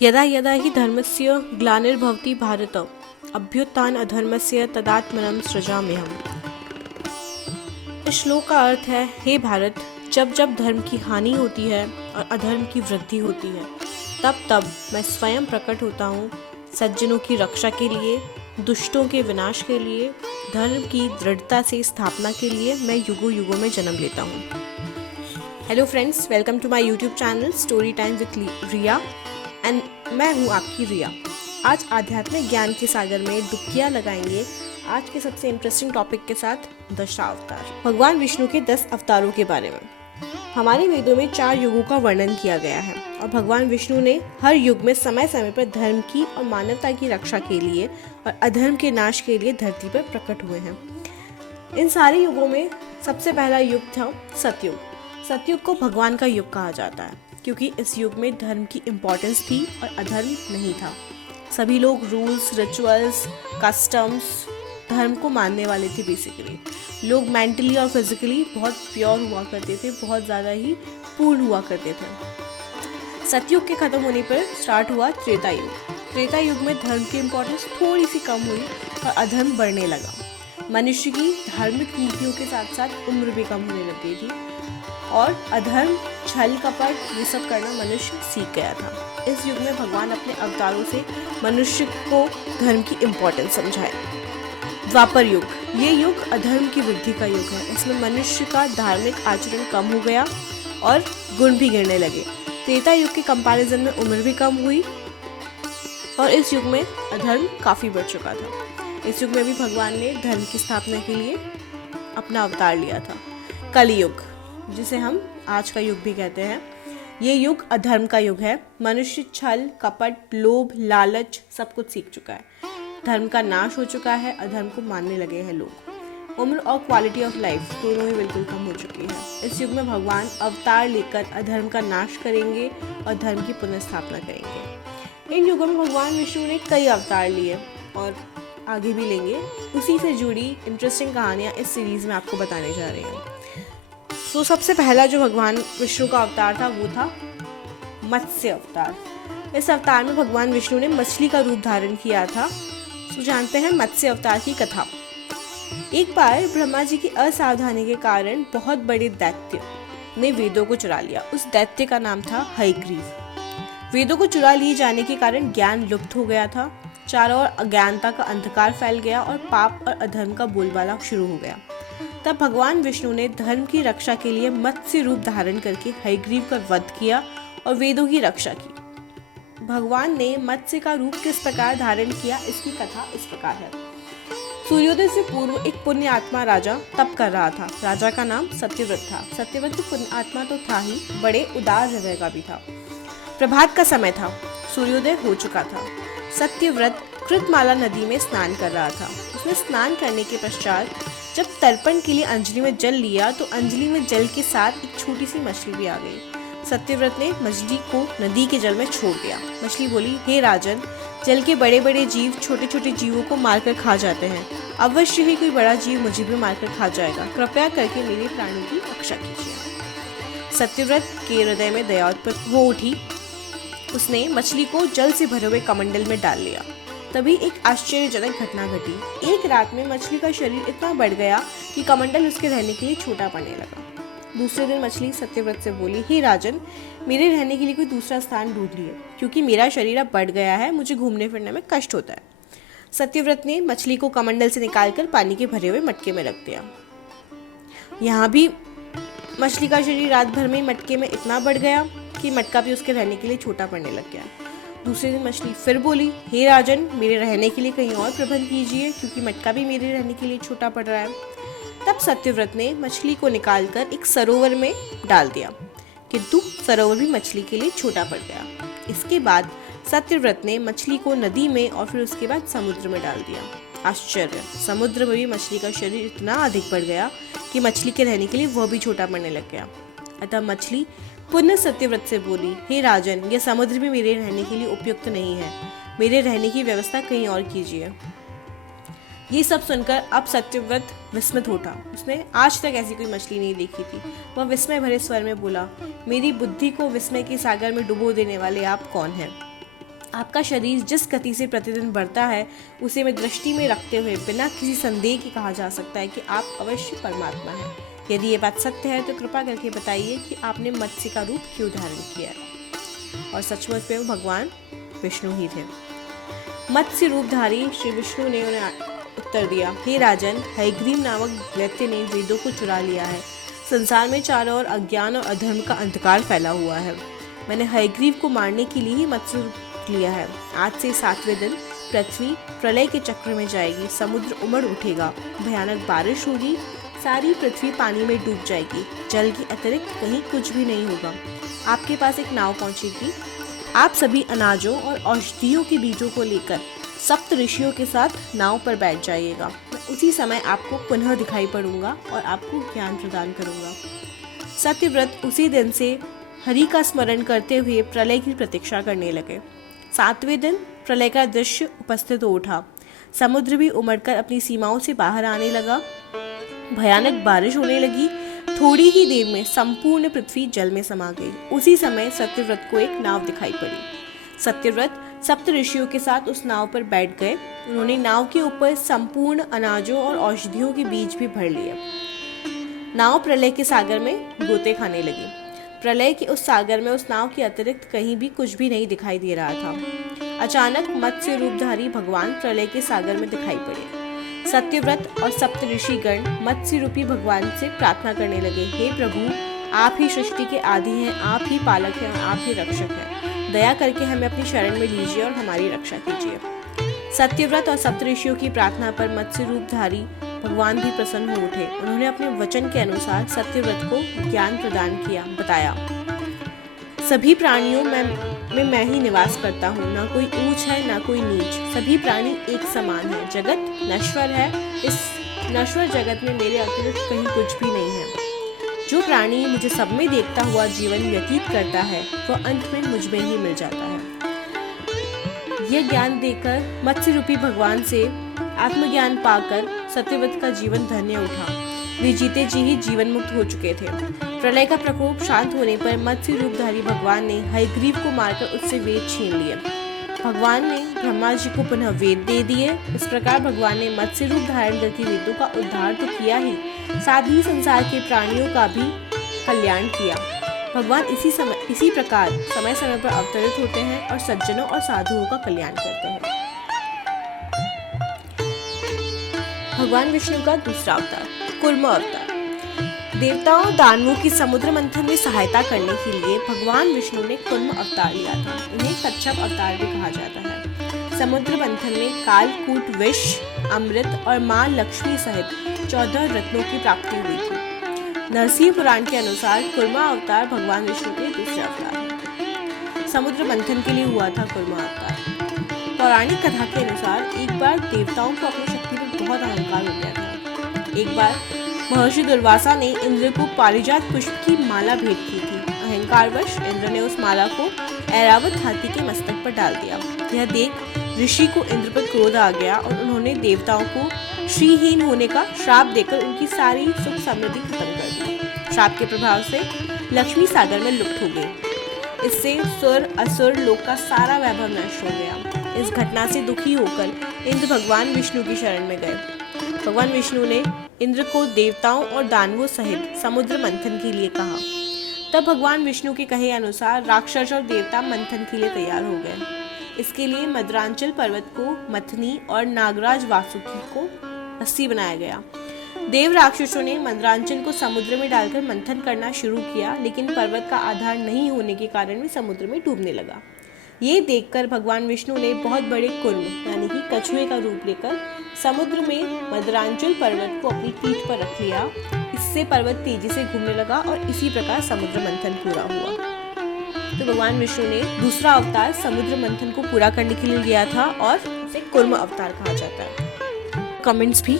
यदा यदा हि धर्मस्य ग्लानिर्भवति भारत अभ्युत्थान अधर्मस्य तदात्मनं सृजाम्यहम्। इस श्लोक का अर्थ है, हे भारत, जब जब धर्म की हानि होती है और अधर्म की वृद्धि होती है, तब तब मैं स्वयं प्रकट होता हूँ सज्जनों की रक्षा के लिए, दुष्टों के विनाश के लिए, धर्म की दृढ़ता से स्थापना के लिए मैं युगों युगों में जन्म लेता हूँ। Hello friends, welcome to my YouTube channel story time with Riya and मैं हूँ आपकी रिया। आज आध्यात्मिक ज्ञान के सागर में डुबकियाँ लगाएंगे आज के सबसे इंटरेस्टिंग टॉपिक के साथ, दशावतार, भगवान विष्णु के 10 अवतारों के बारे में। हमारे वेदों में 4 युगों का वर्णन किया गया है और भगवान विष्णु ने हर युग में समय समय पर धर्म की और मानवता की रक्षा के लिए और अधर्म के नाश के लिए धरती पर प्रकट हुए हैं। इन सारे युगों में सबसे पहला युग था सतयुग। सतयुग को भगवान का युग कहा जाता है क्योंकि इस युग में धर्म की इम्पोर्टेंस थी और अधर्म नहीं था। सभी लोग रूल्स, रिचुअल्स, कस्टम्स, धर्म को मानने वाले थे। बेसिकली लोग मेंटली और फिजिकली बहुत प्योर हुआ करते थे, बहुत ज़्यादा ही पूर्ण हुआ करते थे। सतयुग के खत्म होने पर स्टार्ट हुआ त्रेता युग। त्रेता युग में धर्म की इम्पोर्टेंस थोड़ी सी कम हुई और अधर्म बढ़ने लगा। मनुष्य की धार्मिक नीतियों के साथ साथ उम्र भी कम होने लग गई थी और अधर्म, छल, कपट ये सब करना मनुष्य सीख गया था। इस युग में भगवान अपने अवतारों से मनुष्य को धर्म की इम्पोर्टेंस समझाए। द्वापर युग, ये युग अधर्म की वृद्धि का युग है। इसमें मनुष्य का धार्मिक आचरण कम हो गया और गुण भी गिरने लगे। त्रेता युग के कंपैरिजन में उम्र भी कम हुई और इस युग में अधर्म काफ़ी बढ़ चुका था। इस युग में भी भगवान ने धर्म की स्थापना के लिए अपना अवतार लिया था। कलियुग, जिसे हम आज का युग भी कहते हैं, ये युग अधर्म का युग है। मनुष्य छल, कपट, लोभ, लालच सब कुछ सीख चुका है। धर्म का नाश हो चुका है, अधर्म को मानने लगे हैं लोग। उम्र और क्वालिटी ऑफ लाइफ दोनों ही बिल्कुल कम हो चुकी है। इस युग में भगवान अवतार लेकर अधर्म का नाश करेंगे और धर्म की पुनर्स्थापना करेंगे। इन युगों में भगवान विष्णु ने कई अवतार लिए और आगे भी लेंगे। उसी से जुड़ी इंटरेस्टिंग कहानियाँ इस सीरीज़ में आपको बताने जा रही हूँ। तो सबसे पहला जो भगवान विष्णु का अवतार था वो था मत्स्य अवतार। इस अवतार में भगवान विष्णु ने मछली का रूप धारण किया था। तो जानते हैं मत्स्य अवतार की कथा। एक बार ब्रह्मा जी की असावधानी के कारण बहुत बड़े दैत्य ने वेदों को चुरा लिया। उस दैत्य का नाम था हयग्रीव। वेदों को चुरा लिए जाने के कारण ज्ञान लुप्त हो गया था। चारों ओर अज्ञानता का अंधकार फैल गया और पाप और अधर्म का बोलबाला शुरू हो गया। तब भगवान विष्णु ने धर्म की रक्षा के लिए मत्स्य रूप धारण करके हयग्रीव का वध किया और वेदों की रक्षा की। भगवान ने मत्स्य का रूप किस प्रकार धारण किया, इसकी कथा इस प्रकार है। सूर्योदय से पूर्व एक पुण्य आत्मा राजा तप कर रहा था। राजा का नाम सत्यव्रत था। सत्यव्रत पुण्य आत्मा तो था ही, बड़े उदार हृदय का भी था। प्रभात का समय था, सूर्योदय हो चुका था। सत्यव्रत कृतमाला नदी में स्नान कर रहा था। उसने स्नान करने के पश्चात जब तर्पण के लिए अंजलि में जल लिया तो अंजलि में जल के साथ एक छोटी सी मछली भी आ गई। सत्यव्रत ने मछली को नदी के जल में छोड़ दिया। मछली बोली, हे राजन, जल के बड़े बड़े जीव छोटे छोटे जीवों को मारकर खा जाते हैं। अवश्य ही कोई बड़ा जीव मुझे भी मारकर खा जाएगा। कृपया करके मेरे प्राणों की रक्षा कीजिए। सत्यव्रत के हृदय में दया उत्पन्न हो उठी। उसने मछली को जल से भरे हुए कमंडल में डाल लिया। तभी एक आश्चर्यजनक घटना घटी। एक रात में मछली का शरीर इतना बढ़ गया कि कमंडल उसके रहने के लिए छोटा पड़ने लगा। दूसरे दिन मछली सत्यव्रत से बोली, हे राजन, मेरे रहने के लिए कोई दूसरा स्थान ढूंढ लिए, क्योंकि मेरा शरीर अब बढ़ गया है, मुझे घूमने फिरने में कष्ट होता है। सत्यव्रत ने मछली को कमंडल से निकालकर पानी के भरे हुए मटके में रख दिया। यहाँ भी मछली का शरीर रात भर में मटके में इतना बढ़ गया कि मटका भी उसके रहने के लिए छोटा पड़ने लग गया। दूसरे दिन मछली फिर बोली, हे राजन, मेरे रहने के लिए कहीं और प्रबंध कीजिए, क्योंकि मटका भी मेरे रहने के लिए छोटा पड़ रहा है। तब सत्यव्रत ने मछली को निकालकर एक सरोवर में डाल दिया, किंतु सरोवर भी मछली के लिए छोटा पड़ गया। इसके बाद सत्यव्रत ने मछली को नदी में और फिर उसके बाद समुद्र में डाल दिया। आश्चर्य, समुद्र में भी मछली का शरीर इतना अधिक बढ़ गया कि मछली के रहने के लिए वह भी छोटा पड़ने लग गया। अतः मछली पुनः सत्यव्रत से बोली, हे राजन, यह समुद्र भी मेरे रहने के लिए उपयुक्त नहीं है। मेरे रहने की व्यवस्था कहीं और कीजिए। ये सब सुनकर अब सत्यव्रत विस्मित उठा। उसने आज तक ऐसी कोई मछली नहीं देखी थी। वह विस्मय भरे स्वर में बोला, मेरी बुद्धि को विस्मय के सागर में डुबो देने वाले आप कौन हैं? आपका शरीर जिस गति से प्रतिदिन बढ़ता है उसे मैं दृष्टि में रखते हुए बिना किसी संदेह के कहा जा सकता है कि आप अवश्य परमात्मा हैं। यदि ये बात सत्य है तो कृपा करके बताइए कि आपने मत्स्य का रूप क्यों धारण किया है। और सचमुच में वो भगवान विष्णु ही थे। मत्स्य रूपधारी श्री विष्णु ने उन्हें उत्तर दिया, हे राजन, हयग्रीव नामक दैत्य ने वेदों को चुरा लिया है। संसार में चारों ओर अज्ञान और अधर्म का अंधकार फैला हुआ है। मैंने हयग्रीव को मारने के लिए ही मत्स्य रूप लिया है। आज से 7वें दिन पृथ्वी प्रलय के चक्र में जाएगी, समुद्र उमड़ उठेगा, भयानक बारिश होगी, सारी पृथ्वी पानी में डूब जाएगी, जल के अतिरिक्त कहीं कुछ भी नहीं होगा। आपके पास एक नाव पहुंचेगी, आप सभी अनाजों और औषधियों के बीजों को लेकर सप्त ऋषियों के साथ नाव पर बैठ जाइएगा। मैं उसी समय आपको पुनः दिखाई पड़ूंगा और आपको ज्ञान प्रदान करूंगा। सत्यव्रत उसी दिन से हरि का स्मरण करते हुए प्रलय की प्रतीक्षा करने लगे। 7वें दिन प्रलय का दृश्य उपस्थित हो उठा। समुद्र भी उमड़कर अपनी सीमाओं से बाहर आने लगा, भयानक बारिश होने लगी। थोड़ी ही देर में संपूर्ण पृथ्वी जल में समा गई। उसी समय सत्यव्रत को एक नाव दिखाई पड़ी। सत्यव्रत सप्त ऋषियों के साथ उस नाव पर बैठ गए। उन्होंने नाव के ऊपर संपूर्ण अनाजों और औषधियों के बीज भी भर लिए। नाव प्रलय के सागर में गोते खाने लगी। प्रलय के उस सागर में उस नाव के अतिरिक्त कहीं भी कुछ भी नहीं दिखाई दे रहा था। अचानक मत्स्य रूपधारी भगवान प्रलय के सागर में दिखाई पड़े। सत्यव्रत और सप्त ऋषिगण मत्स्य रूपी भगवान से प्रार्थना करने लगे, हे प्रभु, आप ही सृष्टि के आदि हैं, आप ही पालक हैं और आप ही रक्षक हैं। दया करके हमें अपनी शरण में लीजिए और हमारी रक्षा कीजिए। सत्यव्रत और सप्त ऋषियों की प्रार्थना पर मत्स्य रूपधारी भगवान भी प्रसन्न हो उठे। उन्होंने अपने वचन के अनुसार सत्यव्रत को ज्ञान प्रदान किया। बताया, सभी प्राणियों में मैं ही निवास करता हूँ, ना कोई ऊंच है ना कोई नीच, सभी प्राणी एक समान है। जगत नश्वर है, इस नश्वर जगत में मेरे अतिरिक्त कहीं कुछ भी नहीं है। जो प्राणी मुझे सब में देखता हुआ जीवन व्यतीत करता है वह अंत में मुझ में ही मिल जाता है। यह ज्ञान देकर मत्स्य रूपी भगवान से आत्मज्ञान पाकर सत्यव्रत का जीवन धन्य उठा। वे जीते जी ही जीवन मुक्त हो चुके थे। प्रलय का प्रकोप शांत होने पर मत्स्य रूपधारी भगवान ने हयग्रीव को मारकर उससे वेद छीन लिए। भगवान ने ब्रह्मा जी को पुनः वेद दे दिए। इस प्रकार भगवान ने मत्स्य रूप धारण करके वेदों का उद्धार तो किया ही, साथ ही संसार के प्राणियों का भी कल्याण किया। भगवान इसी प्रकार समय समय पर अवतरित होते हैं और सज्जनों और साधुओं का कल्याण करते हैं। भगवान विष्णु का दूसरा अवतार, कूर्म अवतार। देवताओं दानवों की समुद्र मंथन में सहायता करने के लिए भगवान विष्णु ने कूर्म अवतार लिया था। इन्हें कच्छप अवतार भी कहा जाता है। समुद्र मंथन में कालकूट विष, अमृत और मां लक्ष्मी सहित 14 रत्नों की प्राप्ति हुई थी। नरसिंह पुराण के अनुसार कूर्म अवतार भगवान विष्णु के दूसरे अवतार है। समुद्र मंथन के लिए हुआ था कूर्म अवतार। पौराणिक कथा के अनुसार एक बार देवताओं को अपनी शक्ति पर बहुत अहंकार हो गया था। एक बार महर्षि दुर्वासा ने इंद्र को पारिजात पुष्प की माला भेंट की थी। अहंकारवश इंद्र ने उस माला को ऐरावत हाथी के मस्तक पर डाल दिया। यह देख ऋषि को इंद्र पर क्रोध आ गया और उन्होंने देवताओं को श्रीहीन होने का श्राप देकर उनकी सारी सुख समृद्धि खत्म कर दी। श्राप के प्रभाव से लक्ष्मी सागर में लुप्त हो गई। इससे सुर असुर लोक का सारा वैभव नष्ट हो गया। इस घटना से दुखी होकर इंद्र भगवान विष्णु की शरण में गए। भगवान विष्णु ने इंद्र को देवताओं और दानवों सहित समुद्र मंथन के लिए कहा। तब भगवान विष्णु के कहे अनुसार राक्षस और देवता मंथन के लिए तैयार हो गए। इसके लिए मद्रांचल पर्वत को मथनी और नागराज वासुकी को रस्सी बनाया गया। देव राक्षसों ने मद्रांचल को समुद्र में डालकर मंथन करना शुरू किया, लेकिन पर्वत का आधार नहीं होने के कारण भी समुद्र में डूबने लगा। ये देखकर भगवान विष्णु ने बहुत बड़े कूर्म यानी कि कछुए का रूप लेकर समुद्र में मद्रांचल पर्वत को अपनी पीठ पर रख लिया। इससे पर्वत तेजी से घूमने लगा और इसी प्रकार समुद्र मंथन पूरा हुआ। तो भगवान विष्णु ने दूसरा अवतार समुद्र मंथन को पूरा करने के लिए लिया था और उसे कूर्म अवतार कहा जाता है। कमेंट्स भी